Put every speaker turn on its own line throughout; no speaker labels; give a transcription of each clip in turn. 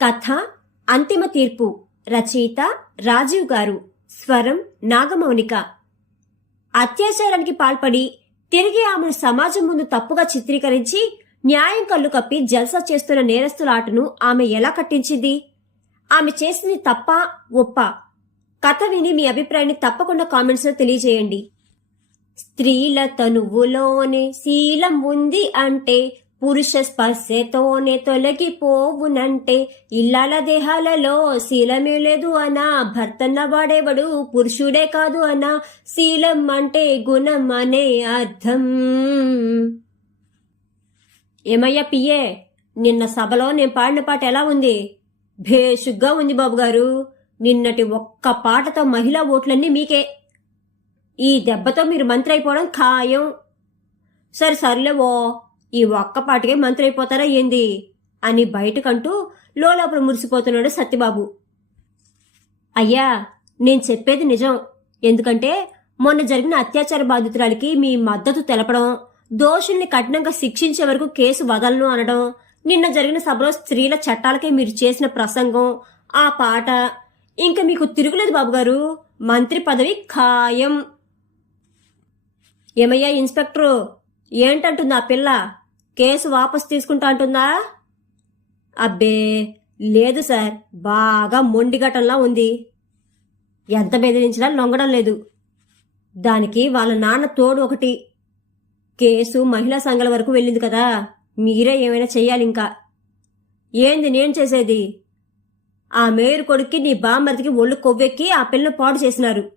కథ అంతిమ తీర్పు రచయిత రాజీవ్ గారు స్వరం నాగమౌనిక. అత్యాచారానికి పాల్పడి తిరిగి ఆమెను సమాజం ముందు తప్పుగా చిత్రీకరించి న్యాయం కళ్ళు కప్పి జల్సా చేస్తున్న నేరస్తుల ఆటను ఆమె ఎలా కట్టించింది? ఆమె చేసింది తప్ప ఒప్ప? కథ విని మీ అభిప్రాయాన్ని తప్పకుండా కామెంట్స్లో తెలియజేయండి. స్త్రీల తనువులోనే శీలం ఉంది అంటే పురుష స్పర్శతోనే తొలగిపోవునంటే ఇల్లాల దేహాలలో శీలమే లేదు అనా. భర్తన్న వాడేవాడు? పురుషుడే కాదు అనా. శీలం అంటే గుణం అనే అర్థం. ఏమయ్యా పియే నిన్న సభలో నేను పాడిన పాట ఎలా ఉంది? భేషుగ్గా ఉంది బాబు గారు నిన్నటి ఒక్క పాటతో మహిళా ఓట్లన్నీ మీకే. ఈ దెబ్బతో మీరు మంత్రి అయిపోవడం ఖాయం. సరే సర్లేవో. ఈ ఒక్క పాటికే మంత్రి అయిపోతారా ఏంది? అని బయటకంటూ లోపల మురిసిపోతున్నాడు సత్యబాబు. అయ్యా నేను చెప్పేది నిజం. ఎందుకంటే మొన్న జరిగిన అత్యాచార బాధితురాలికి మీ మద్దతు తెలపడం దోషుల్ని కఠినంగా శిక్షించే వరకు కేసు వదలను అనడం నిన్న జరిగిన సభలో స్త్రీల చట్టాలకే మీరు చేసిన ప్రసంగం ఆ పాట ఇంకా మీకు తిరుగులేదు బాబుగారు. మంత్రి పదవి ఖాయం. ఏమయ్యా ఇన్స్పెక్టరు? ఏంటంటుంది ఆ పిల్ల? కేసు వాపస్ తీసుకుంటా అంటుందా అబ్బే లేదు సార్. బాగా మొండిగటంలా ఉంది. ఎంత బెదిరించినా లొంగడం లేదు. దానికి వాళ్ళ నాన్న తోడు ఒకటి. కేసు మహిళా సంఘాల వరకు వెళ్ళింది కదా. మీరే ఏమైనా చెయ్యాలి ఇంకా. ఏంది నేను చేసేది? ఆ మేయర్ కొడుక్కి నీ బామ్మర్దికి ఒళ్ళు కొవ్వెక్కి ఆ పిల్లను పాడు చేసినారు.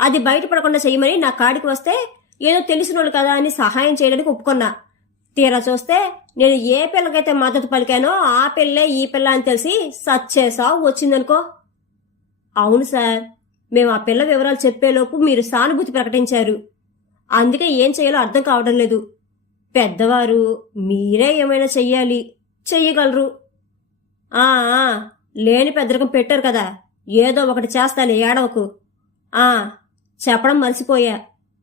అది బయటపడకుండా చేయమని నా కాడికి వస్తే ఏదో తెలిసినోళ్ళు కదా అని సహాయం చేయడానికి ఒప్పుకున్నా. తీరా చూస్తే నేను ఏ పిల్లకైతే మద్దతు పలికానో ఆ పిల్లే ఈ పిల్ల అని తెలిసి సచ్చేసావు వచ్చిందనుకో. అవును సార్ మేము ఆ పిల్ల వివరాలు చెప్పేలోపు మీరు సానుభూతి ప్రకటించారు. అందుకే ఏం చేయాలో అర్థం కావడం లేదు. పెద్దవారు మీరే ఏమైనా చెయ్యాలి చెయ్యగలరు. ఆ లేని పెద్దరికం పెట్టారు కదా ఏదో ఒకటి చేస్తాను ఏడవకు. ఆ చెప్పడం మర్చిపోయా.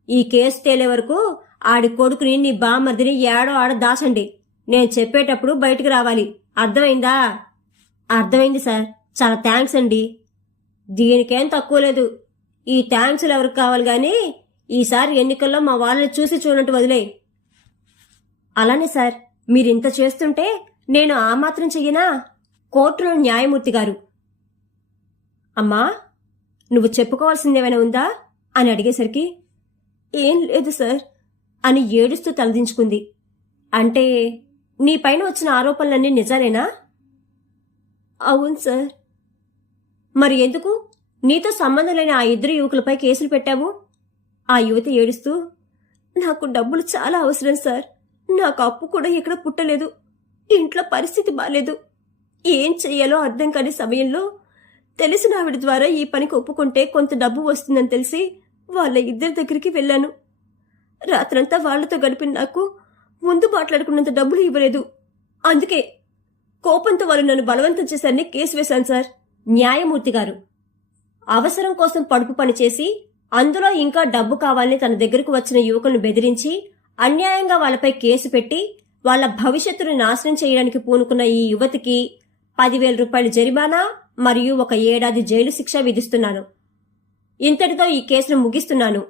ఈ కేసు తేలే వరకు ఆడి కొడుకుని నీ బామ్మర్దిని ఏడో ఆడ దాచండి. నేను చెప్పేటప్పుడు బయటికి రావాలి. అర్థమైందా? అర్థమైంది సార్. చాలా థ్యాంక్స్ అండి. దీనికేం తక్కువ లేదు. ఈ థ్యాంక్స్లు ఎవరికి కావాలి కానీ ఈసారి ఎన్నికల్లో మా వాళ్ళని చూసి చూడనట్టు వదిలే. అలానే సార్ మీరింత చేస్తుంటే నేను ఆ మాత్రం చెయ్యనా? కోర్టులో న్యాయమూర్తి గారు. అమ్మా నువ్వు చెప్పుకోవాల్సింది ఏమైనా ఉందా? అని అడిగేసరికి ఏం లేదు సార్. అని ఏడుస్తూ తలదించుకుంది. అంటే నీ పైన వచ్చిన ఆరోపణలన్నీ నిజాలేనా? అవును సార్. మరి ఎందుకు? నీతో సంబంధం లేని ఆ ఇద్దరు యువకులపై కేసులు పెట్టావు? ఆ యువతి ఏడుస్తూ నాకు డబ్బులు చాలా అవసరం సార్. నాకు అప్పు కూడా ఎక్కడ పుట్టలేదు. ఇంట్లో పరిస్థితి బాలేదు. ఏం చెయ్యాలో అర్థం కాని సమయంలో తెలిసిన ఆవిడ ద్వారా ఈ పనికి ఒప్పుకుంటే కొంత డబ్బు వస్తుందని తెలిసి వాళ్ళ ఇద్దరి దగ్గరికి వెళ్ళాను. రాత్రంతా వాళ్ళతో గడిపిన నాకు ముందు మాట్లాడుకున్నంత డబ్బులు ఇవ్వలేదు. అందుకే కోపంతో వాళ్ళు నన్ను బలవంతం చేశారని కేసు వేశాను సార్ న్యాయమూర్తి గారు. అవసరం కోసం పడుపు పని చేసి అందులో ఇంకా డబ్బు కావాలని తన దగ్గరకు వచ్చిన యువకులను బెదిరించి అన్యాయంగా వాళ్ళపై కేసు పెట్టి వాళ్ళ భవిష్యత్తును నాశనం చేయడానికి పూనుకున్న ఈ యువతికి పదివేల రూపాయల జరిమానా మరియు ఒక ఏడాది జైలు శిక్ష విధిస్తున్నాను. ఇంతటితో ఈ కేసును ముగిస్తున్నాను.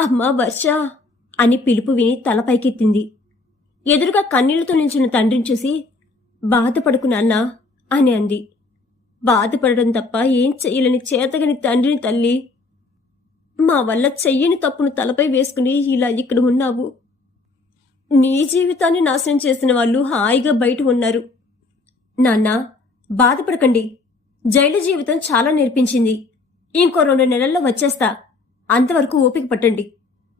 అమ్మా వర్ష అని పిలుపు విని తల పైకెత్తింది. ఎదురుగా కన్నీళ్ళతో నిల్చున్న తండ్రిని చూసి బాధపడుకు నాన్న అని అంది. బాధపడడం తప్ప ఏం చెయ్యలేని చేతగని తండ్రిని తల్లి. మా వల్ల చెయ్యని తప్పును తలపై వేసుకుని ఇలా ఇక్కడ ఉన్నావు. నీ జీవితాన్ని నాశనం చేసిన వాళ్ళు హాయిగా బయట ఉన్నారు. నాన్న బాధపడకండి. జైలు జీవితం చాలా నేర్పించింది. ఇంకో రెండు నెలల్లో వచ్చేస్తా. అంతవరకు ఓపిక పట్టండి.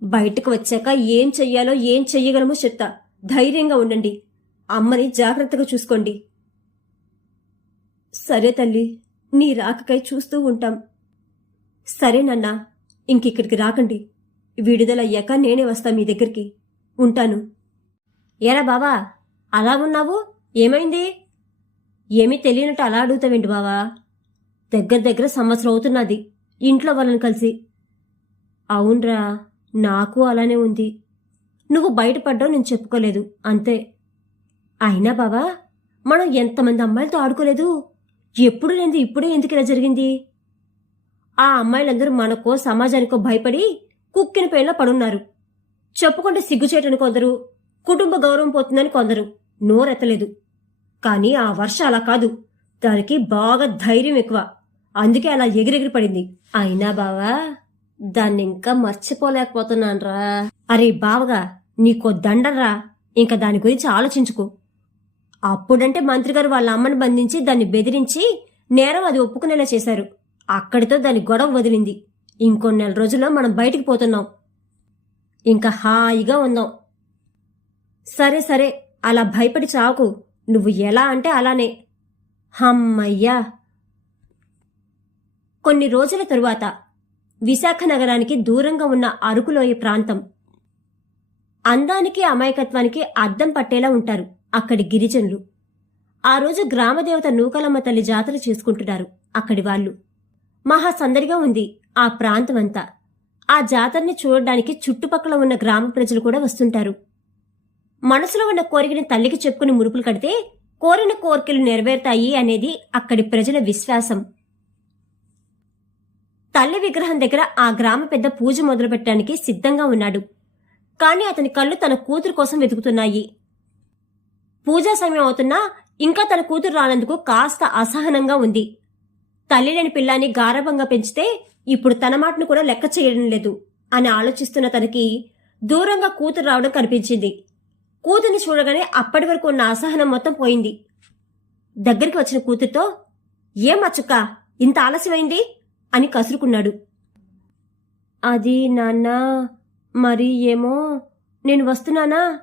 బయటకు వచ్చాక ఏం చెయ్యాలో ఏం చెయ్యగలమో చెప్తా. ధైర్యంగా ఉండండి. అమ్మని జాగ్రత్తగా చూసుకోండి. సరే తల్లి నీ రాకకై చూస్తూ ఉంటాం. సరే నాన్న ఇంకిక్కడికి రాకండి. విడుదలయ్యాక నేనే వస్తా మీ దగ్గరికి. ఉంటాను. ఏరా బావా అలా ఉన్నావు? ఏమైంది? ఏమీ తెలియనట్టు అలా అడుగుతావేంటి బావా? దగ్గర దగ్గర సంవత్సరం అవుతున్నది. ఇంట్లో వాళ్ళని కలిసి అవునరా నాకు అలానే ఉంది. నువ్వు బయటపడ్డావు నేను చెప్పుకోలేదు అంతే. అయినా బావా మనం ఎంతమంది అమ్మాయిలతో ఆడుకోలేదు? ఎప్పుడు లేనిది ఇప్పుడే ఎందుకు ఇలా జరిగింది? ఆ అమ్మాయిలందరూ మనకో సమాజానికో భయపడి కుక్కిన పేర్లో పడున్నారు. చెప్పుకుంటే సిగ్గుచేటని కొందరు కుటుంబ గౌరవం పోతుందని కొందరు నోరెత్తలేదు. కానీ ఆ వర్ష అలా కాదు దానికి బాగా ధైర్యం ఎక్కువ. అందుకే అలా ఎగిరెగిరి పడింది. అయినా బావా దాన్ని ఇంకా మర్చిపోలేకపోతున్నాన్రా. అరే బావగా నీకో దండరా ఇంకా దాని గురించి ఆలోచించుకో. అప్పుడంటే మంత్రి గారు వాళ్ళ అమ్మని బంధించి దాన్ని బెదిరించి నేరం అది ఒప్పుకునేలా చేశారు. అక్కడితో దాని గొడవ వదిలింది. ఇంకో నెల రోజుల్లో మనం బయటికి పోతున్నాం. ఇంకా హాయిగా ఉందాం సరే సరే అలా భయపడి చాకు నువ్వు ఎలా అంటే అలానే. హమ్మయ్యా. కొన్ని రోజుల తరువాత విశాఖ నగరానికి దూరంగా ఉన్న అరకులోయ ప్రాంతం. అందానికి అమాయకత్వానికి అద్దం పట్టేలా ఉంటారు అక్కడి గిరిజనులు. ఆ రోజు గ్రామదేవత నూకలమ్మ తల్లి జాతర చేసుకుంటున్నారు అక్కడి వాళ్ళు. మహా సందడిగా ఉంది ఆ ప్రాంతమంతా. ఆ జాతరని చూడడానికి చుట్టుపక్కల ఉన్న గ్రామ ప్రజలు కూడా వస్తుంటారు. మనసులో ఉన్న కోరికని తల్లికి చెప్పుకుని ముడుపులు కడితే కోరిన కోరికలు నెరవేరుతాయి అనేది అక్కడి ప్రజల విశ్వాసం. తల్లి విగ్రహం దగ్గర ఆ గ్రామ పెద్ద పూజ మొదలుపెట్టడానికి సిద్ధంగా ఉన్నాడు. కానీ అతని కళ్ళు తన కూతురు కోసం వెతుకుతున్నాయి. పూజా సమయం అవుతున్నా ఇంకా తన కూతురు రానందుకు కాస్త అసహనంగా ఉంది. తల్లి లేని పిల్లాన్ని గారభంగా పెంచితే ఇప్పుడు తన మాటను కూడా లెక్క చేయడం లేదు అని ఆలోచిస్తున్న తనకి దూరంగా కూతురు రావడం కనిపించింది. కూతుర్ని చూడగానే అప్పటి వరకు ఉన్న అసహనం మొత్తం పోయింది. దగ్గరికి వచ్చిన కూతురుతో ఏం అచ్చుక్క ఇంత ఆలస్యమైంది? అని కసురుకున్నాడు. అది నాన్న మరి ఏమో నేను వస్తున్నానా?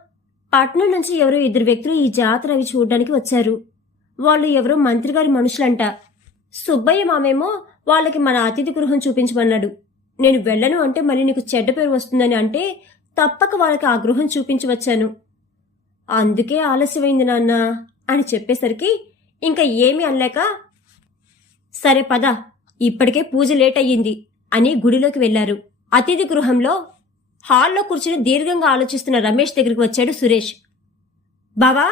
పట్నం నుంచి ఎవరో ఇద్దరు వ్యక్తులు ఈ జాతర అవి చూడడానికి వచ్చారు. వాళ్ళు ఎవరో మంత్రి గారి మనుషులంట. సుబ్బయ్య మామేమో వాళ్ళకి మన అతిథి గృహం చూపించమన్నాడు. నేను వెళ్ళను అంటే మళ్ళీ నీకు చెడ్డ పేరు వస్తుందని అంటే తప్పక వాళ్ళకి ఆ గృహం చూపించి వచ్చాను. అందుకే ఆలస్యమైంది నాన్న అని చెప్పేసరికి ఇంకా ఏమీ అనలేక సరే పద. ఇప్పటికే పూజ లేట్ అయ్యింది అని గుడిలోకి వెళ్ళారు అతిథి గృహంలో హాల్లో కూర్చుని దీర్ఘంగా ఆలోచిస్తున్న రమేష్ దగ్గరికి వచ్చాడు సురేష్. బావా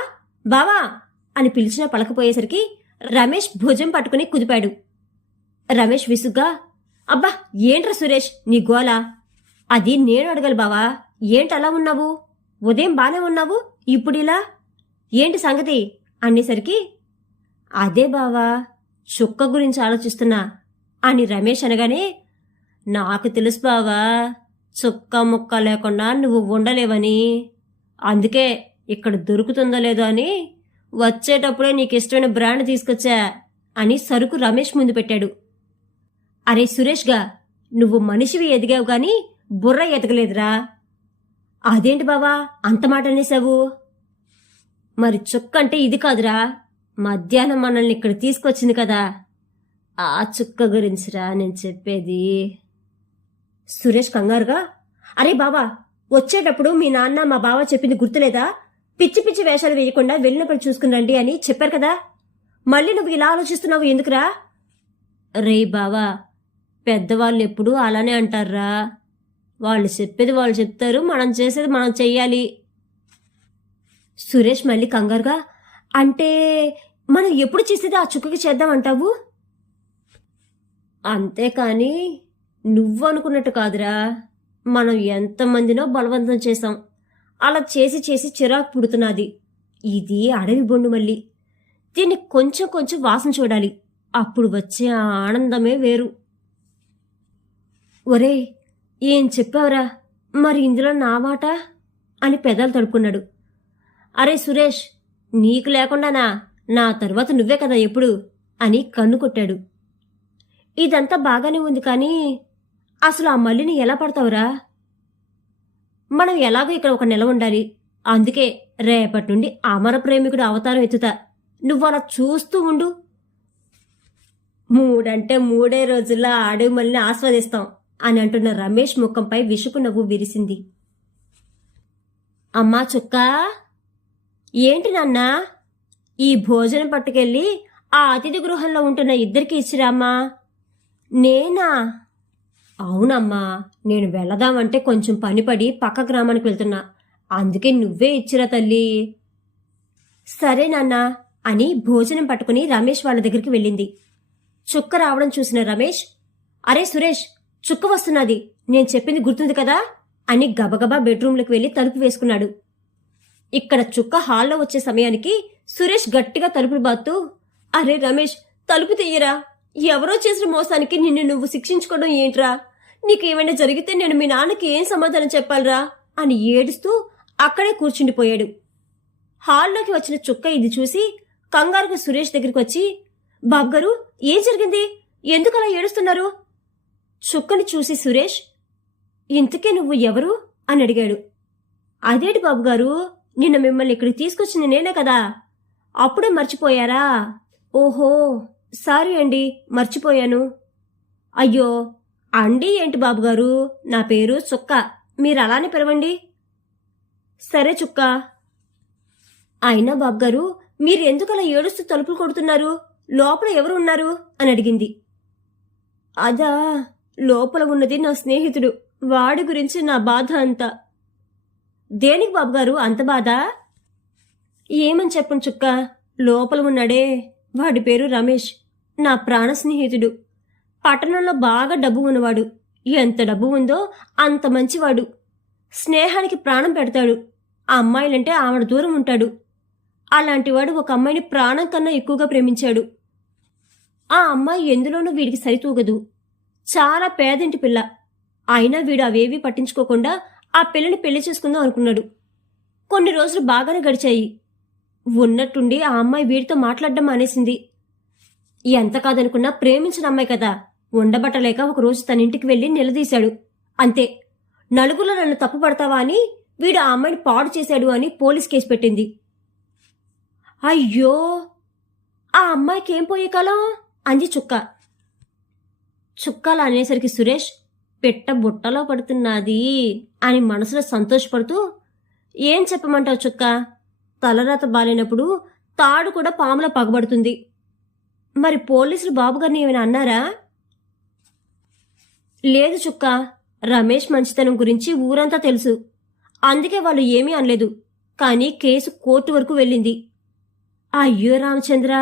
బావా అని పిలిచినా పలకపోయేసరికి రమేష్ భుజం పట్టుకుని కుదిపాడు. రమేష్ విసుగ్గా అబ్బా ఏంట్రా సురేష్ నీ గోల? అది నేను అడగలు బావా ఏంటి అలా ఉన్నావు? ఉదయం బానే ఉన్నావు? ఇప్పుడిలా ఏంటి సంగతి? అనేసరికి అదే బావా చుక్క గురించి ఆలోచిస్తున్నా అని రమేష్ అనగానే నాకు తెలుసు బావా చుక్క ముక్క లేకుండా నువ్వు ఉండలేవని. అందుకే ఇక్కడ దొరుకుతుందో లేదో అని వచ్చేటప్పుడే నీకు ఇష్టమైన బ్రాండ్ తీసుకొచ్చా అని సరుకు రమేష్ ముందు పెట్టాడు. అరే సురేష్గా నువ్వు మనిషివి ఎదిగావు కానీ బుర్ర ఎదగలేదురా. అదేంటి బావా అంత మాట అనేసావు మరి చుక్క అంటే ఇది కాదురా. మధ్యాహ్నం మనల్ని ఇక్కడ తీసుకొచ్చింది కదా. ఆ చుక్క గురించిరా నేను చెప్పేది. సురేష్ కంగారుగా అరే బావా వచ్చేటప్పుడు మీ నాన్న మా బావ చెప్పింది గుర్తులేదా? పిచ్చి పిచ్చి వేషాలు వేయకుండా వెళ్ళినప్పుడు చూసుకుని రండి అని చెప్పారు కదా. మళ్ళీ నువ్వు ఇలా ఆలోచిస్తున్నావు ఎందుకురా? రే బావా పెద్దవాళ్ళు ఎప్పుడు అలానే అంటారా? వాళ్ళు చెప్పేది వాళ్ళు చెప్తారు మనం చేసేది మనం చెయ్యాలి. సురేష్ మళ్ళీ కంగారుగా అంటే మనం ఎప్పుడు చేసేది ఆ చుక్కకి చేద్దామంటావు అంతేకాని నువ్వు అనుకున్నట్టు కాదురా. మనం ఎంతమందినో బలవంతం చేశాం. అలా చేసి చేసి చిరాకు పుడుతున్నది. ఇది అడవి బొండు మళ్ళీ. దీన్ని కొంచెం కొంచెం వాసన చూడాలి. అప్పుడు వచ్చే ఆనందమే వేరు. ఒరే ఏం చెప్పావురా? మరి ఇందులో నా మాట అని పెదాలు తడుపుకున్నాడు. అరే సురేష్ నీకు లేకుండానా? నా తర్వాత నువ్వే కదా ఎప్పుడు? అని కన్ను కొట్టాడు. ఇదంతా బాగానే ఉంది కానీ అసలు ఆ మల్లిని ఎలా పడతావురా? మనం ఎలాగో ఇక్కడ ఒక నెల ఉండాలి. అందుకే రేపటి నుండి అమర ప్రేమికుడు అవతారం ఎత్తుతా. నువ్వు అలా చూస్తూ ఉండు. మూడంటే మూడే రోజుల్లో ఆడే అడవి మల్లిని ఆస్వాదిస్తాం అని అంటున్న రమేష్ ముఖంపై విసుపు నవ్వు విరిసింది. అమ్మా చుక్క! ఏంటి నాన్నా? ఈ భోజనం పట్టుకెళ్ళి ఆ అతిథి గృహంలో ఉంటున్న ఇద్దరికి ఇచ్చిరామ్మా. నేనా? అవునమ్మా నేను వెళదామంటే కొంచెం పనిపడి పక్క గ్రామానికి వెళ్తున్నా. అందుకే నువ్వే ఇచ్చిరా తల్లి. సరే నాన్న అని భోజనం పట్టుకుని రమేష్ వాళ్ళ దగ్గరికి వెళ్ళింది. చుక్క రావడం చూసిన రమేష్ అరే సురేష్ చుక్క వస్తున్నది నేను చెప్పింది గుర్తుంది కదా అని గబగబా బెడ్రూంలోకి వెళ్ళి తలుపు వేసుకున్నాడు. ఇక్కడ చుక్క హాల్లో వచ్చే సమయానికి సురేష్ గట్టిగా తలుపులు బాత్తూ అరే రమేష్ తలుపు తీయరా. ఎవరో చేసిన మోసానికి నిన్ను నువ్వు శిక్షించుకోవడం ఏంట్రా? నీకు ఏమైనా జరిగితే నేను మీ నాన్నకి ఏం సమాధానం చెప్పాలరా? అని ఏడుస్తూ అక్కడే కూర్చుండిపోయాడు. హాల్లోకి వచ్చిన చుక్క ఇది చూసి కంగారుగా సురేష్ దగ్గరికి వచ్చి బాబ్గారు ఏం జరిగింది? ఎందుకు అలా ఏడుస్తున్నారు? చుక్కని చూసి సురేష్ ఇంతకే నువ్వు ఎవరు? అని అడిగాడు. అదేటి బాబుగారు నిన్న మిమ్మల్ని ఇక్కడికి తీసుకొచ్చింది నేనే కదా. అప్పుడే మర్చిపోయారా? ఓహో సారీ అండి మర్చిపోయాను. అయ్యో అండి ఏంటి బాబుగారు? నా పేరు చుక్క మీరు అలానే పిలవండి. సరే చుక్క అయినా బాబుగారు మీరు ఎందుకు అలా ఏడుస్తూ తలుపులు కొడుతున్నారు? లోపల ఎవరు ఉన్నారు? అని అడిగింది. అదా లోపల ఉన్నది నా స్నేహితుడు. వాడి గురించి నా బాధ అంతా. దేనికి బాబుగారు అంత బాధ? ఏమని చెప్పను చుక్క లోపల ఉన్నాడే. వాడి పేరు రమేష్. నా ప్రాణ స్నేహితుడు. పట్టణంలో బాగా డబ్బు ఉన్నవాడు. ఎంత డబ్బు ఉందో అంత మంచివాడు. స్నేహానికి ప్రాణం పెడతాడు. ఆ అమ్మాయిలంటే ఆవిడ దూరం ఉంటాడు. అలాంటివాడు ఒక అమ్మాయిని ప్రాణం కన్నా ఎక్కువగా ప్రేమించాడు. ఆ అమ్మాయి ఎందులోనూ వీడికి సరితూగదు. చాలా పేదింటి పిల్ల. అయినా వీడు అవేవీ పట్టించుకోకుండా ఆ పిల్లని పెళ్ళి చేసుకుందాం అనుకున్నాడు. కొన్ని రోజులు బాగానే గడిచాయి. ఉన్నట్టుండి ఆ అమ్మాయి వీడితో మాట్లాడడం మానేసింది. ఎంత కాదనుకున్నా ప్రేమించిన అమ్మాయి కదా. ఉండబట్టలేక ఒకరోజు తన ఇంటికి వెళ్ళి నిలదీశాడు. అంతే. నలుగురిలో నన్ను తప్పు పడతావా అని వీడు ఆ అమ్మాయిని పాడు చేశాడు అని పోలీస్ కేసు పెట్టింది. అయ్యో! ఆ అమ్మాయికి ఏం పోయే కాలం? అంది చుక్క. చుక్కలు అనేసరికి సురేష్ పెట్ట బుట్టలో పడుతున్నది అని మనసులో సంతోషపడుతూ ఏం చెప్పమంటావు చుక్క? తలరాత బాలేనప్పుడు తాడు కూడా పాములో పగబడుతుంది. మరి పోలీసులు బాబుగారిని ఏమైనా అన్నారా? లేదు చుక్క. రమేష్ మంచితనం గురించి ఊరంతా తెలుసు. అందుకే వాళ్ళు ఏమీ అనలేదు. కానీ కేసు కోర్టు వరకు వెళ్ళింది. అయ్యో రామచంద్ర!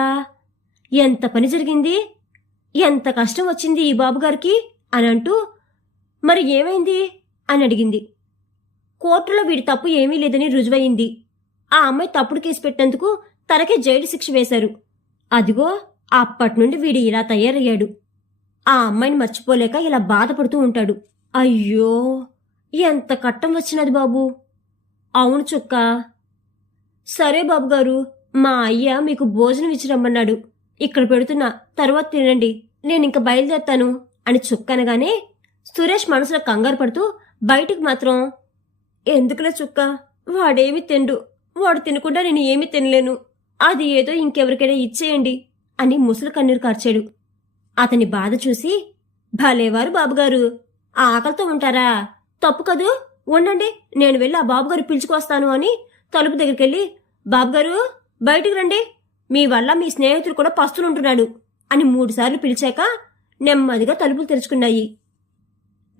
ఎంత పని జరిగింది? ఎంత కష్టం వచ్చింది ఈ బాబుగారికి అని అంటూ మరి ఏమైంది? అని అడిగింది. కోర్టులో వీడి తప్పు ఏమీ లేదని రుజువయింది ఆ అమ్మాయి తప్పుడు కేసు పెట్టేందుకు తనకే జైలు శిక్ష వేశారు. అదిగో అప్పటినుండి వీడు ఇలా తయారయ్యాడు. ఆ అమ్మాయిని మర్చిపోలేక ఇలా బాధపడుతూ ఉంటాడు. అయ్యో ఎంత కట్టం వచ్చినది బాబు. అవును చుక్క. సరే బాబు గారు మా అయ్య మీకు భోజనం ఇచ్చి రమ్మన్నాడు. ఇక్కడ పెడుతున్నా తర్వాత తినండి. నేను ఇంక బయలుదేరుతాను అని చుక్క అనగానే సురేష్ మనసులో కంగారు పడుతూ బయటికి మాత్రం ఎందుకులే చుక్క వాడేమి తిండు. వాడు తినకుండా నేను ఏమీ తినలేను. అది ఏదో ఇంకెవరికైనా ఇచ్చేయండి. అని ముసలి కన్నీరు కార్చాడు. అతని బాధ చూసి భలేవారు బాబుగారు ఆ ఆకలితో ఉంటారా? తప్పు కదూ? ఉండండి నేను వెళ్ళి ఆ బాబుగారు పిలుచుకొస్తాను అని తలుపు దగ్గరికి వెళ్ళి బాబుగారు బయటికి రండి. మీ వల్ల మీ స్నేహితుడు కూడా పస్తులుంటున్నాడు అని మూడుసార్లు పిలిచాక నెమ్మదిగా తలుపులు తెరుచుకున్నాయి.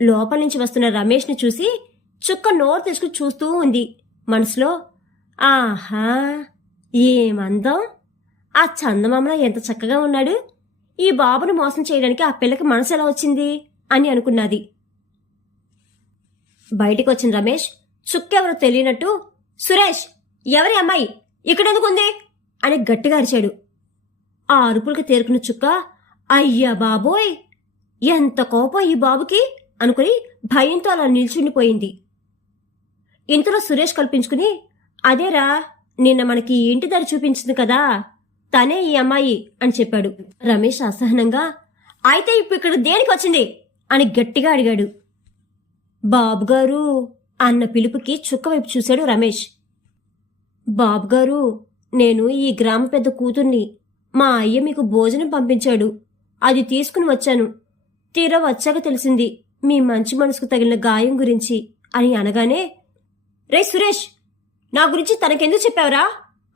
లోపల నుంచి వస్తున్న రమేష్ని చూసి చుక్క నోరు తెచ్చుకు చూస్తూ ఉంది. మనసులో ఆహా ఏమందం ఆ చందమామలో ఎంత చక్కగా ఉన్నాడు? ఈ బాబును మోసం చేయడానికి ఆ పిల్లకి మనసు ఎలా వచ్చింది? అని అనుకున్నది. బయటికి వచ్చిన రమేష్ చుక్కెవరో తెలియనట్టు సురేష్ ఎవరి అమ్మాయి? ఇక్కడెందుకుంది? అని గట్టిగా అరిచాడు. ఆ అరుపులకు తేరుకున్న చుక్క అయ్యా బాబోయ్! ఎంత కోపం ఈ బాబుకి? అనుకుని భయంతో అలా నిల్చుండిపోయింది. ఇంతలో సురేష్ కల్పించుకుని అదేరా నిన్న మనకి ఇంటి దారి చూపించింది కదా తనే ఈ అమ్మాయి అని చెప్పాడు. రమేష్ అసహనంగా అయితే ఇప్పుడు ఇక్కడ దేనికి వచ్చింది? అని గట్టిగా అడిగాడు. బాబుగారు అన్న పిలుపుకి చుక్క వైపు చూశాడు రమేష్. బాబుగారు నేను ఈ గ్రామ పెద్ద కూతుర్ని మా అయ్య మీకు భోజనం పంపించాడు. అది తీసుకుని వచ్చాను. తీరా వచ్చాక తెలిసింది మీ మంచి మనసుకు తగిలిన గాయం గురించి అని అనగానే రే సురేష్ నా గురించి తనకెందుకు చెప్పావురా?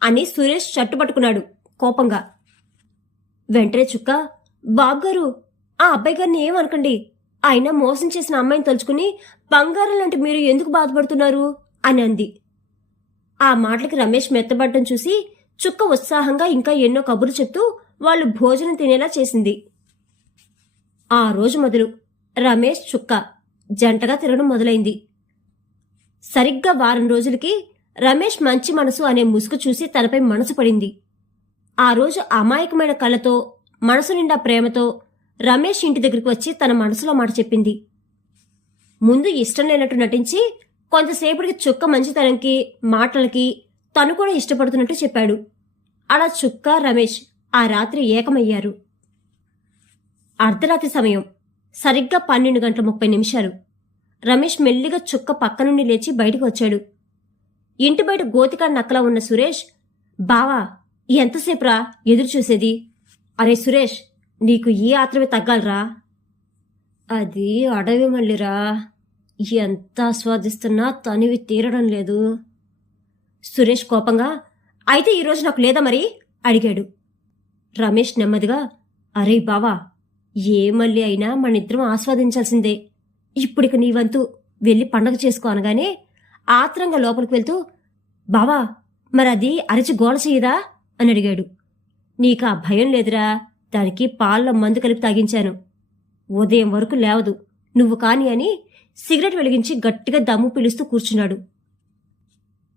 అని సురేష్ షట్టు పట్టుకున్నాడు కోపంగా. వెంటనే చుక్క బాబుగారు ఆ అబ్బాయి గారిని ఏమనకండి. ఆయన మోసం చేసిన అమ్మాయిని తలుచుకుని బంగారం లాంటి మీరు ఎందుకు బాధపడుతున్నారు? అని అంది. ఆ మాటలకి రమేష్ మెత్తబడ్డం చూసి చుక్క ఉత్సాహంగా ఇంకా ఎన్నో కబుర్లు చెప్తూ వాళ్ళు భోజనం తినేలా చేసింది. ఆ రోజు మొదలు రమేష్ చుక్క జంటగా తిరగడం మొదలైంది. సరిగ్గా వారం రోజులకి రమేష్ మంచి మనసు అనే ముసుగు చూసి తనపై మనసు పడింది. ఆ రోజు అమాయకమైన కళతో మనసు నిండా ప్రేమతో రమేష్ ఇంటి దగ్గరికి వచ్చి తన మనసులో మాట చెప్పింది. ముందు ఇష్టం లేనట్టు నటించి కొంతసేపటికి చుక్క మంచితనంకి మాటలకి తను కూడా ఇష్టపడుతున్నట్టు చెప్పాడు. అలా చుక్క రమేష్ ఆ రాత్రి ఏకమయ్యారు. అర్ధరాత్రి సమయం. సరిగ్గా పన్నెండు గంటల ముప్పై నిమిషాలు. రమేష్ మెల్లిగా చుక్క పక్క నుండి లేచి బయటకు వచ్చాడు. ఇంటి బయట గోతికాడ నక్కలా ఉన్న సురేష్ బావా ఎంతసేపురా ఎదురు చూసేది? అరే సురేష్ నీకు ఈ ఆత్రమే తగ్గాలరా? అది అడవి మళ్ళీరా. ఎంత ఆస్వాదిస్తున్నా తనివి తీరడం లేదు. సురేష్ కోపంగా అయితే ఈరోజు నాకు లేదా మరి? అడిగాడు. రమేష్ నెమ్మదిగా అరే బావా ఏ మళ్ళీ అయినా మనిద్దరం ఆస్వాదించాల్సిందే. ఇప్పుడిక నీ వంతు వెళ్ళి పండగ చేసుకో అనగానే ఆత్రంగా లోపలికి వెళ్తూ బావా మరి అది అరచి గోల చేయదా? అని అడిగాడు. నీకు ఆ భయం లేదురా. దానికి పాల్లో మందు కలిపి తాగించాను. ఉదయం వరకు లేవదు. నువ్వు కాని అని సిగరెట్ వెలిగించి గట్టిగా దమ్ము పిలుస్తూ కూర్చున్నాడు.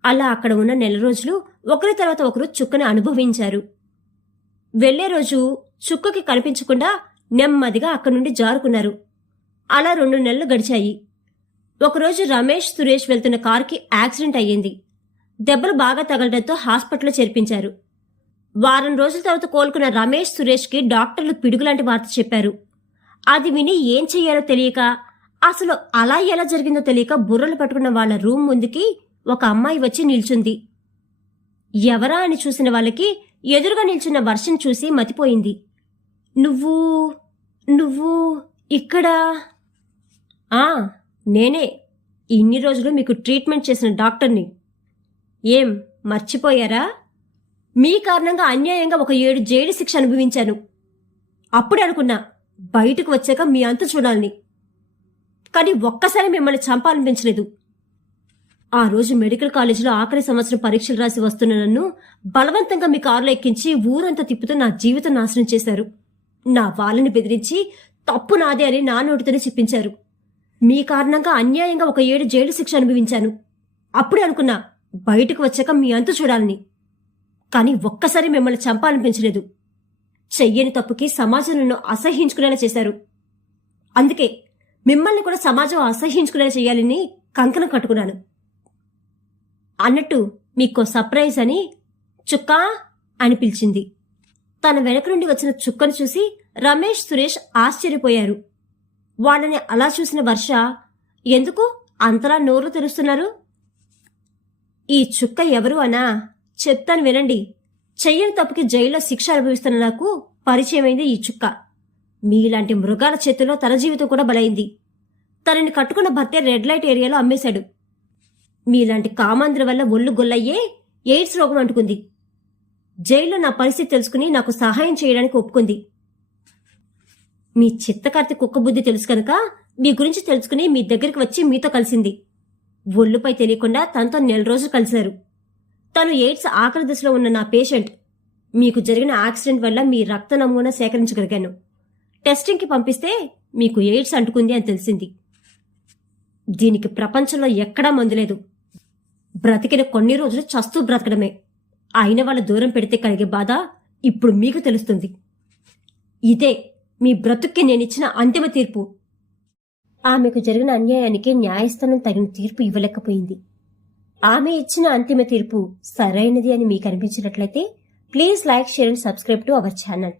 అలా అక్కడ ఉన్న నెల రోజులు ఒకరి తర్వాత ఒకరు చుక్కని అనుభవించారు. వెళ్ళే రోజు చుక్కకి కనిపించకుండా నెమ్మదిగా అక్కడి నుండి జారుకున్నారు. అలా రెండు నెలలు గడిచాయి. ఒకరోజు రమేష్ సురేష్ వెళ్తున్న కారుకి యాక్సిడెంట్ అయ్యింది. దెబ్బలు బాగా తగలడంతో హాస్పిటల్లో చేర్పించారు. వారం రోజుల తర్వాత కోలుకున్న రమేష్ సురేష్కి డాక్టర్లు పిడుగులాంటి వార్త చెప్పారు. అది విని ఏం చెయ్యాలో తెలియక అసలు అలా ఎలా జరిగిందో తెలియక బుర్రలు పట్టుకున్న వాళ్ళ రూమ్ ముందుకి ఒక అమ్మాయి వచ్చి నిల్చుంది. ఎవరా అని చూసిన వాళ్ళకి ఎదురుగా నిల్చున్న వర్షం చూసి మతిపోయింది. నువ్వు నువ్వు ఇక్కడ? ఆ నేనే. ఇన్ని రోజులు మీకు ట్రీట్మెంట్ చేసిన డాక్టర్ని. ఏం మర్చిపోయారా? మీ కారణంగా అన్యాయంగా ఒక ఏడు జైలు శిక్ష అనుభవించాను. అప్పుడే అనుకున్నా బయటకు వచ్చాక మీ అంత చూడాలని. కానీ ఒక్కసారి మిమ్మల్ని చంపాలనిపించలేదు. ఆ రోజు మెడికల్ కాలేజీలో ఆఖరి సంవత్సరం పరీక్షలు రాసి వస్తున్న నన్ను బలవంతంగా మీ కారులో ఎక్కించి ఊరంతా తిప్పుతూ నా జీవితం నాశనం చేశారు. నా వాళ్ళని బెదిరించి తప్పు నాదే అని నా నోటితోనే చెప్పించారు. మీ కారణంగా అన్యాయంగా ఒక ఏడు జైలు శిక్ష అనుభవించాను. అప్పుడే అనుకున్నా బయటకు వచ్చాక మీ అంతు చూడాలని. కానీ ఒక్కసారి మిమ్మల్ని చంపాలనిపించలేదు. చెయ్యని తప్పుకి సమాజం నన్ను అసహ్యించుకునేలా చేశారు. అందుకే మిమ్మల్ని కూడా సమాజం అసహ్యించుకునేలా చేయాలని కంకణం కట్టుకున్నాను. అన్నట్టు మీకో సర్ప్రైజ్ అని చుక్కా అని పిలిచింది. తన వెనక నుండి వచ్చిన చుక్కను చూసి రమేష్ సురేష్ ఆశ్చర్యపోయారు. వాళ్ళని అలా చూసిన వర్ష ఎందుకు అంతలా నోరు తెరుస్తున్నారు? ఈ చుక్క ఎవరు అనా చెప్తాను వినండి. చెయ్యని తప్పుకి జైల్లో శిక్ష అనుభవిస్తున్న నాకు పరిచయమైంది ఈ చుక్క. మీలాంటి మృగాల చేతిలో తన జీవితం కూడా బలైంది. తనని కట్టుకున్న భర్తే రెడ్ లైట్ ఏరియాలో అమ్మేశాడు. మీలాంటి కామాంధ్ర వల్ల ఒళ్ళు గొల్లయ్యే ఎయిడ్స్ రోగం అంటుకుంది. జైల్లో నా పరిస్థితి తెలుసుకుని నాకు సహాయం చేయడానికి ఒప్పుకుంది. మీ చిత్తకార్తె కుక్క బుద్ధి తెలుసు కనుక మీ గురించి తెలుసుకుని మీ దగ్గరికి వచ్చి మీతో కలిసింది. ఒళ్ళుపై తెలియకుండా తనతో నెల రోజులు కలిశారు. తను ఎయిడ్స్ ఆఖరి దశలో ఉన్న నా పేషెంట్. మీకు జరిగిన యాక్సిడెంట్ వల్ల మీ రక్త నమూనా సేకరించగలిగాను. టెస్టింగ్కి పంపిస్తే మీకు ఎయిడ్స్ అంటుకుంది అని తెలిసింది. దీనికి ప్రపంచంలో ఎక్కడా మందులేదు బ్రతికిన కొన్ని రోజులు చస్తూ బ్రతకడమే. అయిన వాళ్ళ దూరం పెడితే కలిగే బాధ ఇప్పుడు మీకు తెలుస్తుంది. ఇదే మీ బ్రతుక్కి నేనిచ్చిన అంతిమ తీర్పు. ఆమెకు జరిగిన అన్యాయానికి న్యాయస్థానం తగిన తీర్పు ఇవ్వలేకపోయింది. ఆమె ఇచ్చిన అంతిమ తీర్పు సరైనది అని మీకు అనిపించినట్లయితే please like share and subscribe to our channel